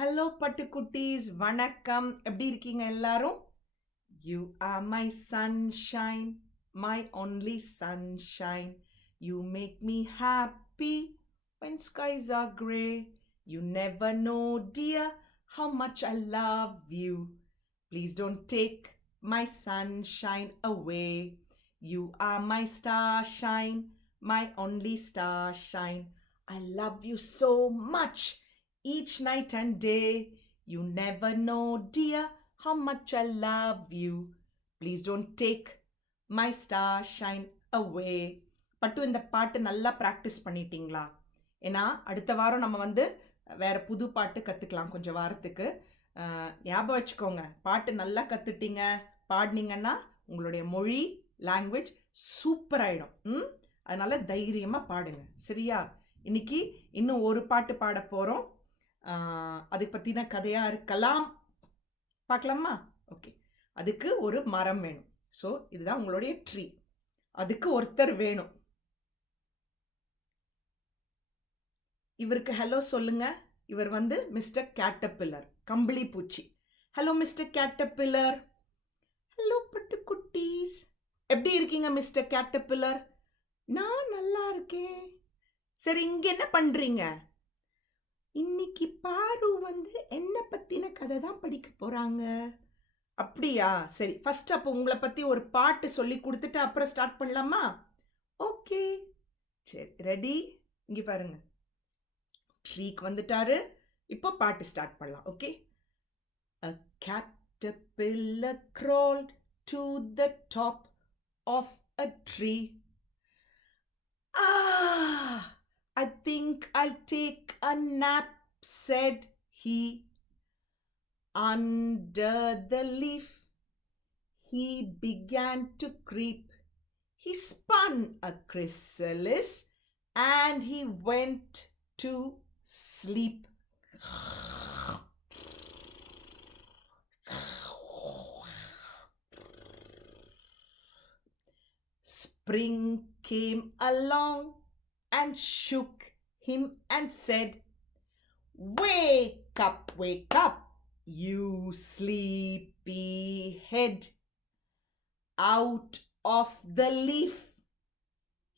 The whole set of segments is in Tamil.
ஹலோ பட்டுக்குட்டீஸ், வணக்கம். எப்படி இருக்கீங்க எல்லாரும்? You are my sunshine, my only sunshine. You make me happy when skies are gray. You never know, dear, how much I love you. Please don't take my sunshine away. You are my starshine, my only starshine. I love you so much each night and day. You never know, dear, how much I love you. Please don't take my starshine away. பட்டு இந்த பாட்டு நல்லா ப்ராக்டிஸ் பண்ணிட்டீங்களா? ஏன்னா அடுத்த வாரம் நம்ம வேற புது பாட்டு கற்றுக்கலாம் கொஞ்சம் வாரத்துக்கு. ஞாபகம் வச்சுக்கோங்க, பாட்டு நல்லா கற்றுட்டீங்க பாடினீங்கன்னா உங்களுடைய மொழி லாங்குவேஜ் சூப்பர் ஆகிடும். அதனால் தைரியமாக பாடுங்க, சரியா? இன்னைக்கு இன்னும் ஒரு பாட்டு பாட போகிறோம். அதை பற்றின கதையாக இருக்கலாம். பார்க்கலாமா? ஓகே. அதுக்கு ஒரு மரம் வேணும். ஸோ இதுதான் உங்களுடைய ட்ரீ. அதுக்கு ஒருத்தர் வேணும். இவருக்கு ஹலோ சொல்லுங்க. இவர் மிஸ்டர் கேட்டர்பில்லர், கம்பளி பூச்சி. Hello mister caterpillar. ஹலோ பட்டுக்குட்டீஸ், எப்படி இருக்கீங்க மிஸ்டர் கேட்டர்பில்லர்? நான் நல்லா இருக்கேன். சரி, இங்க என்ன பண்றீங்க? இன்னைக்கு பாரு என்ன பத்தின கதை தான் படிக்க போறாங்க. அப்படியா? சரி, ஃபர்ஸ்ட் அப்போ உங்களை பத்தி ஒரு பாட்டு சொல்லி கொடுத்துட்டு அப்புறம் ஸ்டார்ட் பண்ணலாமா? ஓகே, சரி, ரெடி? இங்க பாருங்க, ட்ரீக்கு வந்துட்டாரு. இப்போ பாட்டு ஸ்டார்ட் பண்ணலாம். Okay. A caterpillar crawled to the top of a tree. I think I'll take a nap, said he. Under the leaf he began to creep. He spun a chrysalis and he went to sleep. Spring came along and shook him and said, wake up, you sleepy head. Out of the leaf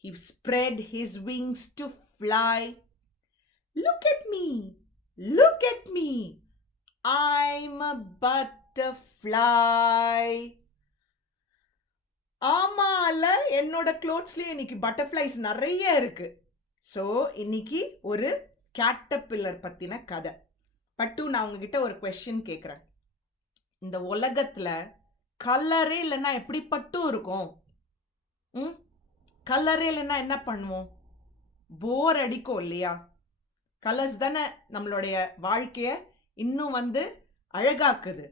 he spread his wings to fly. Look at me, I'm a butterfly. ஆமால, என்னோட க்ளோத்ஸ்லேயே இன்னைக்கு பட்டர்ஃப்ளைஸ் நிறைய இருக்கு. ஸோ இன்னைக்கு ஒரு கேட்டர்பில்லர் பற்றின கதை. பட்டு, நான் உங்ககிட்ட ஒரு கொஸ்டின் கேட்குறேன். இந்த உலகத்தில் கலரே இல்லைன்னா எப்படி பட்டு இருக்கும்? கலரே இல்லைன்னா என்ன பண்ணுவோம்? போர் அடிக்கும் இல்லையா? கலர்ஸ் தானே நம்மளுடைய வாழ்க்கையை இன்னும் அழகாக்குது,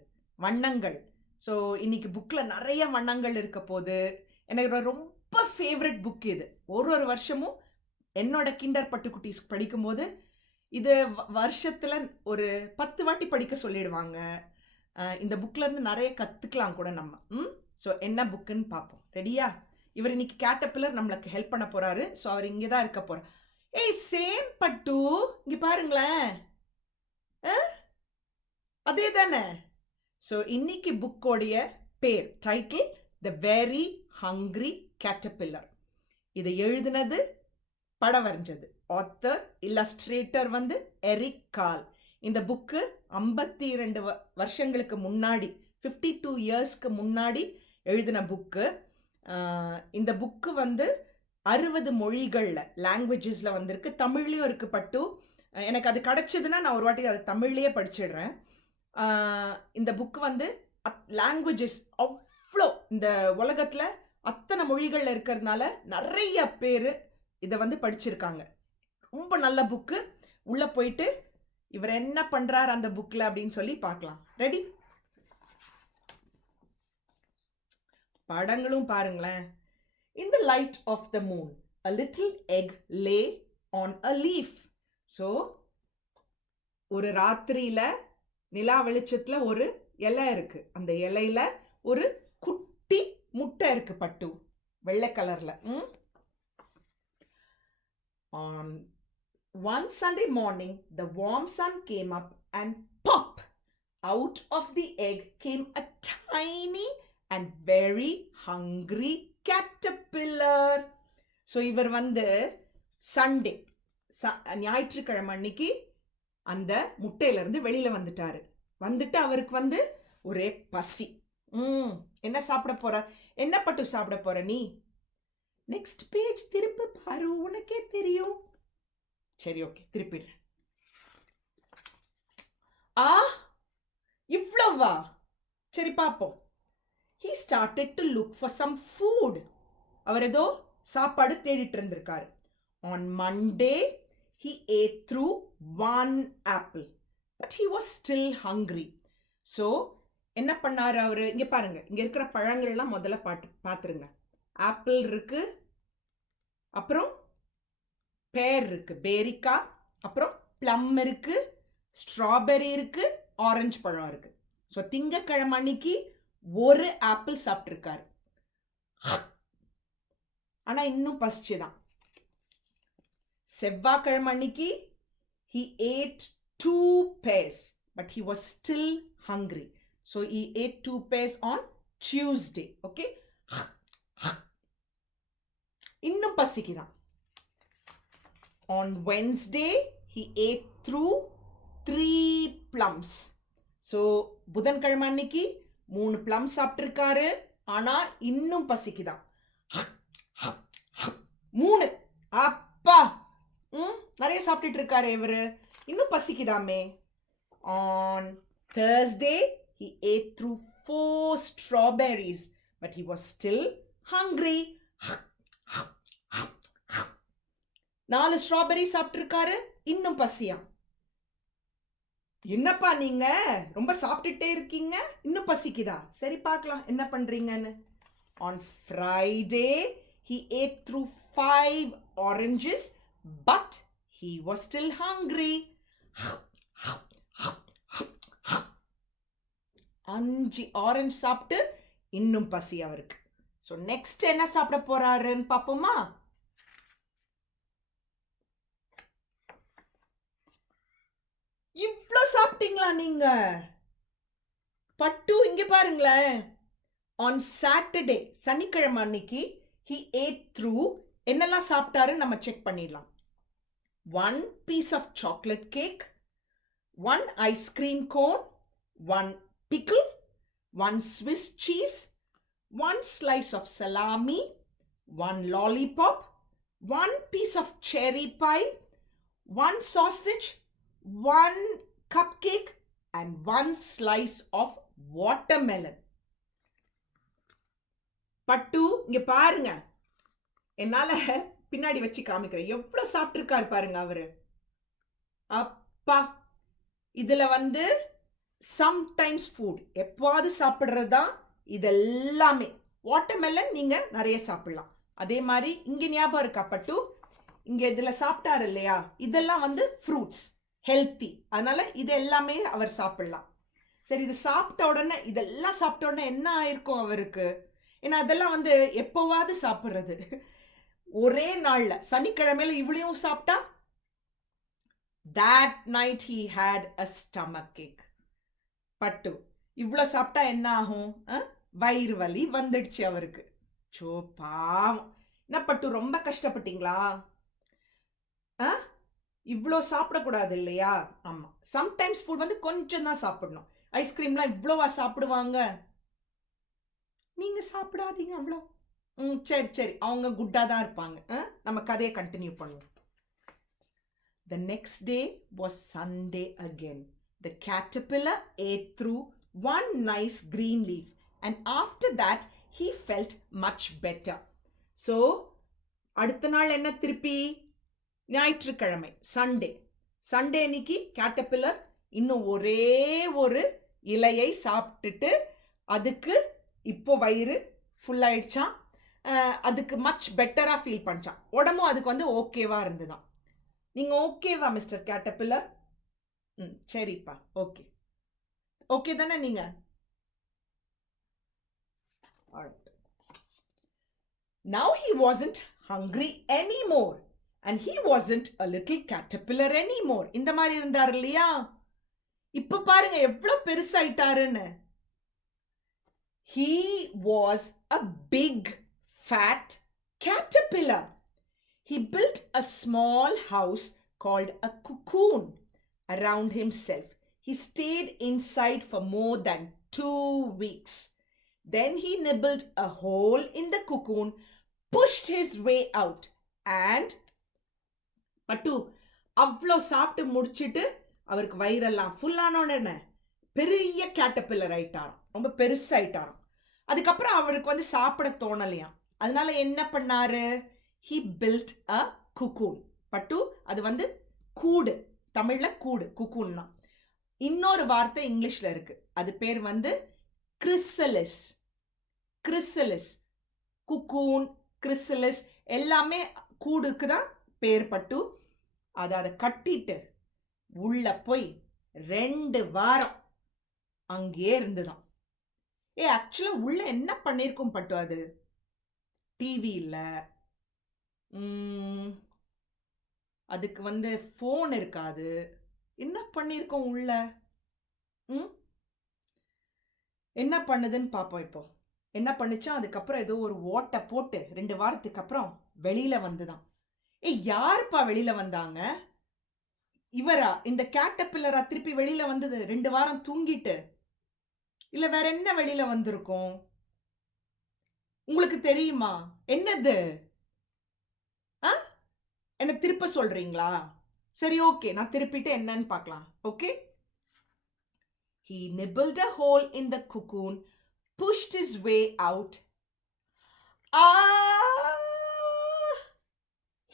வண்ணங்கள். ஸோ இன்னைக்கு புக்கில் நிறைய வண்ணங்கள் இருக்க போது. எனக்கு ரொம்ப ஃபேவரட் புக் இது. ஒரு வருஷமும் என்னோட கிண்டர் பட்டுக்குட்டீஸ் படிக்கும்போது இது வருஷத்தில் ஒரு 10 வாட்டி படிக்க சொல்லிடுவாங்க. இந்த புக்லேருந்து நிறைய கற்றுக்கலாம் கூட நம்ம. ஸோ என்ன புக்குன்னு பார்ப்போம். ரெடியா? இவர் இன்னைக்கு கேட்டர்பில்லர் நம்மளுக்கு ஹெல்ப் பண்ண போகிறாரு. ஸோ அவர் இங்கே தான் இருக்க போகிறார். ஏய் சேம் பட்டு, இங்கே பாருங்களேன், அதே தானே? ஸோ இன்னைக்கு புக்கோடைய பேர், title the very hungry caterpillar. இதை எழுதினது, படம் வரைஞ்சது ஆத்தர், இல்லஸ்ட்ரேட்டர் எரிக் கால். இந்த புக்கு 52 வருஷங்களுக்கு முன்னாடி, 52 இயர்ஸ்க்கு முன்னாடி எழுதின புக்கு. இந்த புக்கு 60 மொழிகளில், லாங்குவேஜஸில் வந்திருக்கு. தமிழ்லேயும் இருக்கு பட்டு. எனக்கு அது கிடச்சிதுன்னா நான் ஒரு வாட்டி அதை தமிழ்லேயே படிச்சிடுறேன். இந்த புக்கு லாங்குவேஜஸ் அவ்வளோ, இந்த உலகத்தில் அத்தனை மொழிகளில் இருக்கிறதுனால நிறைய பேர் இதை படிச்சிருக்காங்க. ரொம்ப நல்ல புக்கு. உள்ளே போயிட்டு இவர் என்ன பண்ணுறார் அந்த புக்கில் அப்படின்னு சொல்லி பார்க்கலாம். ரெடி? படங்களும் பாருங்களேன். In the light of the moon, a little egg lay on a leaf. So ஒரு ராத்திரியில நிலா வெளிச்சத்தில் ஒரு இலை இருக்கு. அந்த இலையில ஒரு குட்டி முட்டை இருக்கு பட்டு, வெள்ளை கலர்ல. On One Sunday morning, the warm sun came up and pop! Out of the egg came a tiny and very hungry caterpillar. So இவர் வந்து சண்டே ஞாயிற்றுக்கிழமை அன்னைக்கு அந்த முட்டையிலேருந்து வெளியில் வந்துட்டு அவருக்கு வந்து ஒரே பசி. என்ன சாப்பிட போற? என்ன பட்டு சாப்பிட போற நீ? நெக்ஸ்ட் பேஜ் திருப்பி பாரு, உனக்கே தெரியும். சரி, ஓகே, திருப்பிடுறேன். இவ்வளவா? சரி பார்ப்போம். He started to look for some food. அவர் ஏதோ சாப்பாடு தேடிட்டு இருந்திருக்காரு. On Monday, he ate through one apple, but he was still hungry. So, என்ன பண்ணாரு அவரு? இங்க பாருங்க, இங்க இருக்கிற பழங்கள்லாம் முதல்ல பார்த்துருங்க. ஆப்பிள் இருக்கு, அப்புறம் பேர் இருக்கு, பேரிக்காய், அப்புறம் ப்ளம் இருக்கு, ஸ்ட்ராபெரி இருக்கு, ஆரஞ்சு பழம் இருக்கு. ஸோ திங்கக்கிழமை அன்னைக்கு ஒரு ஆப்பிள் சாப்பிட்ருக்காரு. ஆனா இன்னும் பசிச்சுதான். செவ்வாய்க்கிழமை அன்னைக்கு he ate 2 pears, but he was still hungry. So he ate 2 pears on Tuesday. Okay? இன்னும் பசிக்குதான். On Wednesday, he ate through 3 plums. So புதன்கிழமை அன்னைக்கு 3 plum சாப்பிட்ருக்காரு. ஆனா இன்னும் பசிக்குதான். 3. அப்பா, நிறைய சாப்பிட்டுட்டு இருக்காரு இவரு. இன்னும் பசிக்குதாமே. On Thursday, he ate through 4 strawberries, but he was still hungry. 4 strawberry சாப்பிட்ருக்காரு. இன்னும் பசியா. என்னப்பா நீங்க ரொம்ப சாப்பிட்டுட்டே இருக்கீங்க, இன்னும் பசிக்குதா? சரி பார்க்கலாம் என்ன பண்றீங்கன்னு. On Friday, he ate through 5 oranges, but he was still hungry. 5 orange சாப்பிட்டு இன்னும் பசி அவருக்கு. ஸோ நெக்ஸ்ட் என்ன சாப்பிட போறாருன்னு பார்ப்போமா? இவ்வளோ சாப்பிட்டீங்களா நீங்க? பட்டு இங்க பாருங்களேன். On Saturday, சனிக்கிழமை அன்னைக்கு he ate through என்னெல்லாம் சாப்பிட்டாருன்னு நம்ம செக் பண்ணிடலாம். 1 piece of chocolate cake, 1 ice cream cone, 1 pickle, 1 Swiss cheese, 1 slice of salami, 1 lollipop, 1 piece of cherry pie, 1 sausage, 1 cupcake and 1 slice of watermelon. பட்டு இங்க பாருங்க, என்னால பின்னாடி வச்சு காமிக்கிறேன். எவ்வளவு சாப்பிட்டிருக்காரு பாருங்க அவரு. அப்பா, இதுல வந்து சம்டைம்ஸ் ஃபுட், எப்பவாவது சாப்பிட்றதா இதெல்லாமே. வாட்டர்மெலன் நீங்க நிறைய சாப்பிடலாம். அதே மாதிரி இங்க ஞாபகம் இருக்கா பட்டு, இங்க இதுல சாப்பிட்டாரு இல்லையா, இதெல்லாம் வந்து ஃப்ரூட்ஸ், ஹெல்த்தி. அதனால இது எல்லாமே அவர் சாப்பிடலாம். சரி, இது சாப்பிட்ட உடனே, இதெல்லாம் சாப்பிட்ட உடனே என்ன ஆயிருக்கும் அவருக்கு? ஏன்னா அதெல்லாம் வந்து எப்போவாது சாப்பிட்றது. ஒரே நாள்ல சனிக்கிழமையில இவ்வளையும் சாப்பிட்டா, that night he had a stomach ache. பட்டு இவ்வளோ சாப்பிட்டா என்ன ஆகும்? வயிறு வலி வந்துடுச்சு அவருக்கு. சோ பாவம். என்ன பட்டு ரொம்ப கஷ்டப்பட்டீங்களா? இவ்வளோ சாப்பிடக்கூடாது இல்லையா? ஆமா, சம்டைம்ஸ் ஃபுட் வந்து கொஞ்சம் தான் சாப்பிடணும். ஐஸ்கிரீம்லாம் இவ்வளோவா சாப்பிடுவாங்க? நீங்க சாப்பிடாதீங்க அவ்வளோ. சரி சரி, அவங்க குட்டா தான் இருப்பாங்க. நம்ம கதையை கண்டினியூ பண்ணுவோம். The next day was Sunday again. The caterpillar ate through 1 nice green leaf and after that he felt much better. So அடுத்த நாள் என்ன? திருப்பி ஞாயிற்றுக்கிழமை, சண்டே. சண்டே அன்னைக்கு கேட்டபில்லர் இன்னும் ஒரே ஒரு இலையை சாப்பிட்டுட்டு அதுக்கு இப்போ வயிறு ஃபுல் ஆயிடுச்சான். அதுக்கு மச் பெட்டரா ஃபீல் பண்ணிச்சான். உடம்பும் அதுக்கு வந்து ஓகேவா இருந்துதான். நீங்க ஓகேவா மிஸ்டர் கேட்டபில்லர்? சரிப்பா, ஓகே. ஓகே தானே நீங்க? Now he wasn't hungry anymore. and he wasn't a little caterpillar anymore. இந்த மாதிரி இருந்தார் இல்லையா? இப்ப பாருங்க எவ்வளவு பெருசாயிட்டாருன்னு. He was a big fat caterpillar. He built a small house called a cocoon around himself. He stayed inside for more than 2 weeks. Then he nibbled a hole in the cocoon, pushed his way out, and பட்டு அவ்வளோ சாப்பிட்டு முடிச்சுட்டு அவருக்கு வயிறெல்லாம் ஃபுல்லானோடனே பெரிய கேட்டபில்லர் ஆயிட்டாராம், ரொம்ப பெருசாயிட்டாராம். அதுக்கப்புறம் அவருக்கு வந்து சாப்பிட தோணலையாம். அதனால என்ன பண்ணாரு? He built a cocoon. பட்டு அது வந்து கூடு, தமிழ்ல கூடு, குக்கூன்னா. இன்னொரு வார்த்தை இங்கிலீஷ்ல இருக்கு, அது பேர் வந்து chrysalis. chrysalis, குக்கூன், chrysalis எல்லாமே கூடுக்கு தான் பேர். பட்டு அதை கட்டிட்டு உள்ள போய் 2 வாரம் அங்கேயே இருந்துதான். ஆக்சுவலா உள்ள என்ன பண்ணிருக்கும் பட்டு? அது டிவி இல்ல, அதுக்கு வந்து போன் இருக்காது. என்ன பண்ணிருக்கோம் உள்ள? என்ன பண்ணுதுன்னு பாப்போம். இப்போ என்ன பண்ணுச்சா, அதுக்கப்புறம் ஏதோ ஒரு ஓட்டை போட்டு 2 வாரத்துக்கு அப்புறம் வெளியில வந்துதான். யாருப்பா வெளியில வந்தாங்க? இவரா? இந்த கேட்டபில்லரா திருப்பி வெளியில வந்தது 2 வாரம் தூங்கிட்டு? இல்ல வேற என்ன வெளியில வந்திருக்கும்? உங்களுக்கு தெரியுமா என்னது? என்ன திருப்ப சொல்றீங்களா? சரி, ஓகே, நான் திருப்பிட்டு என்னன்னு பார்க்கலாம். Okay. He nibbled a hole in the cocoon, pushed his way out.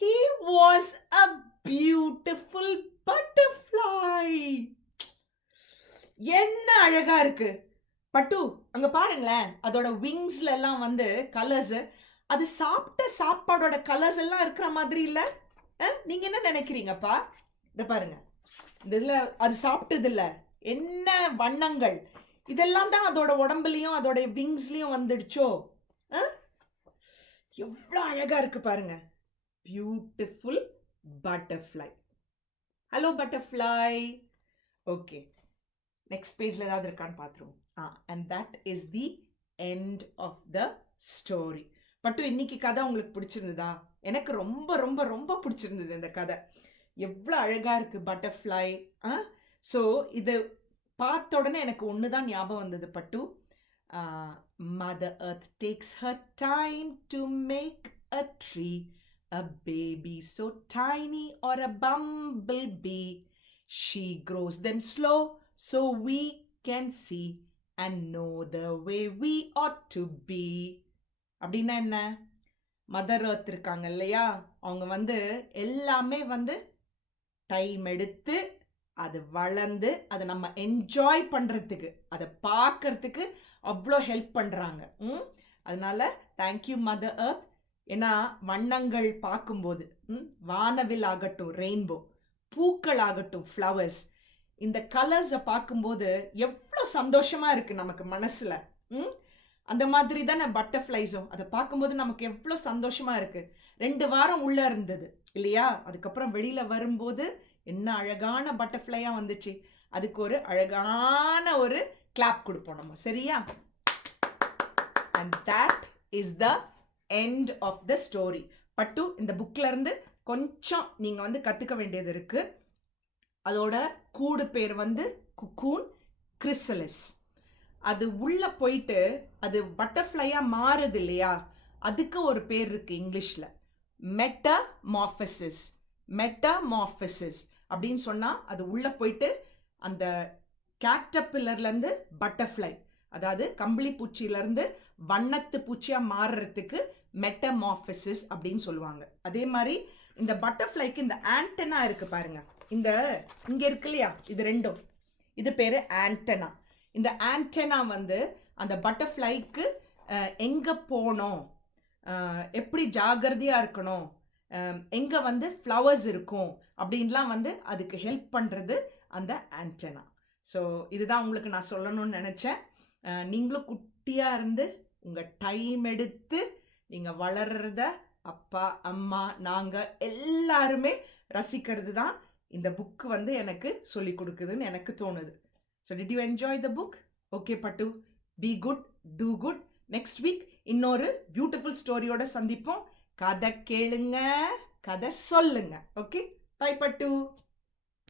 He was a beautiful butterfly. என்ன அழகா இருக்கு பட்டு. அங்க பாருங்களேன், அதோட விங்ஸ்ல எல்லாம் வந்து கலர்ஸ், அது சாப்பிட்ட சாப்பாடோட கலர்ஸ் எல்லாம் இருக்கிற மாதிரி இல்ல? நீங்க என்ன நினைக்கிறீங்கப்பா? இத பாருங்க, இந்த இதுல அது சாப்பிட்டது இல்ல, என்ன வண்ணங்கள் இதெல்லாம் தான் அதோட உடம்புலயும் அதோட விங்ஸ்லயும் வந்துடுச்சோ. எவ்வளவு அழகா இருக்கு பாருங்க. Beautiful butterfly. Hello butterfly. Okay, next பேஜ்ல ஏதாவது இருக்கான்னு பார்த்துருவோம். and that is the end of the story. பட்டு இன்னைக்கு கதை உங்களுக்கு பிடிச்சிருந்ததா? எனக்கு ரொம்ப ரொம்ப ரொம்ப பிடிச்சிருந்தது இந்த கதை. எவ்வளோ அழகா இருக்கு பட்டர்ஃப்ளை. ஸோ இது பார்த்த உடனே எனக்கு ஒன்று தான் ஞாபகம் வந்தது பட்டு. Mother Earth takes her time to make a tree, a baby so tiny or a bumblebee. She grows them slow so we can see and know the way we ought to be. அப்படின்னா என்ன? மதர் எர்த் இருக்காங்க இல்லையா, அவங்க வந்து எல்லாமே வந்து டைம் எடுத்து அது வளர்ந்து அதை நம்ம என்ஜாய் பண்ணுறதுக்கு, அதை பார்க்கறதுக்கு அவ்வளோ ஹெல்ப் பண்ணுறாங்க. அதனால தேங்க்யூ மதர் எர்த். ஏன்னா வண்ணங்கள் பார்க்கும்போது, வானவில் ஆகட்டும் ரெயின்போ, பூக்கள் ஆகட்டும் ஃப்ளவர்ஸ், இந்த கலர்ஸை பார்க்கும்போது எவ்வளோ சந்தோஷமா இருக்கு நமக்கு மனசுல. அந்த மாதிரி தானே பட்டர்ஃப்ளைஸும், அதை பார்க்கும்போது நமக்கு எவ்வளோ சந்தோஷமா இருக்கு. 2 வாரம் உள்ள இருந்தது இல்லையா, அதுக்கப்புறம் வெளியில வரும்போது என்ன அழகான பட்டர்ஃப்ளையா வந்துச்சு. அதுக்கு ஒரு அழகான ஒரு கிளாப் கொடுப்போம் நம்ம, சரியா? and that is the end of the story. பட்டு இந்த புக்ல இருந்து கொஞ்சம் நீங்க வந்து கத்துக்க வேண்டியது இருக்கு. அதோட கூடு பேர் வந்து குக்கூன் கிரிசலிஸ். அது உள்ள போயிட்டு அது பட்டர்ஃப்ளையா மாறுது இல்லையா, அதுக்கு ஒரு பேர் இருக்கு இங்கிலீஷ்ல, மெட்டமார்பசிஸ். மெட்டமார்பசிஸ் அப்படின்னு சொன்னா அது உள்ள போயிட்டு அந்த கேட்டபில்லர்ல இருந்து பட்டர்ஃப்ளை, அதாவது கம்பளி பூச்சியில இருந்து வண்ணத்து பூச்சியா மாறுறதுக்கு மெட்டமார்பசிஸ் அப்படின்னு சொல்லுவாங்க. அதே மாதிரி இந்த பட்டர்ஃப்ளைக்கு இந்த ஆண்டனா இருக்கு பாருங்க, இந்த இங்க இருக்கு இல்லையா, இது ரெண்டும், இது பேரு ஆண்டனா. இந்த ஆண்டனா வந்து அந்த பட்டர்ஃப்ளைக்கு எங்க போகணும், எப்படி ஜாகிரதையா இருக்கணும், எங்க வந்து ஃப்ளவர்ஸ் இருக்கும் அப்படின்லாம் வந்து அதுக்கு ஹெல்ப் பண்றது அந்த ஆண்டனா. ஸோ இதுதான் உங்களுக்கு நான் சொல்லணும்னு நினைச்சேன். நீங்களும் குட்டியா இருந்து உங்க டைம் எடுத்து நீங்க வளர்றத அப்பா அம்மா நாங்கள் எல்லாருமே ரசிக்கிறது தான் இந்த புக்கு வந்து எனக்கு சொல்லி கொடுக்குதுன்னு எனக்கு தோணுது. So did you enjoy the book? Okay but, be good, too good. Next week இன்னொரு பியூட்டிஃபுல் ஸ்டோரியோட சந்திப்போம். கதை கேளுங்க, கதை சொல்லுங்க. ஓகே, பை பட்டு.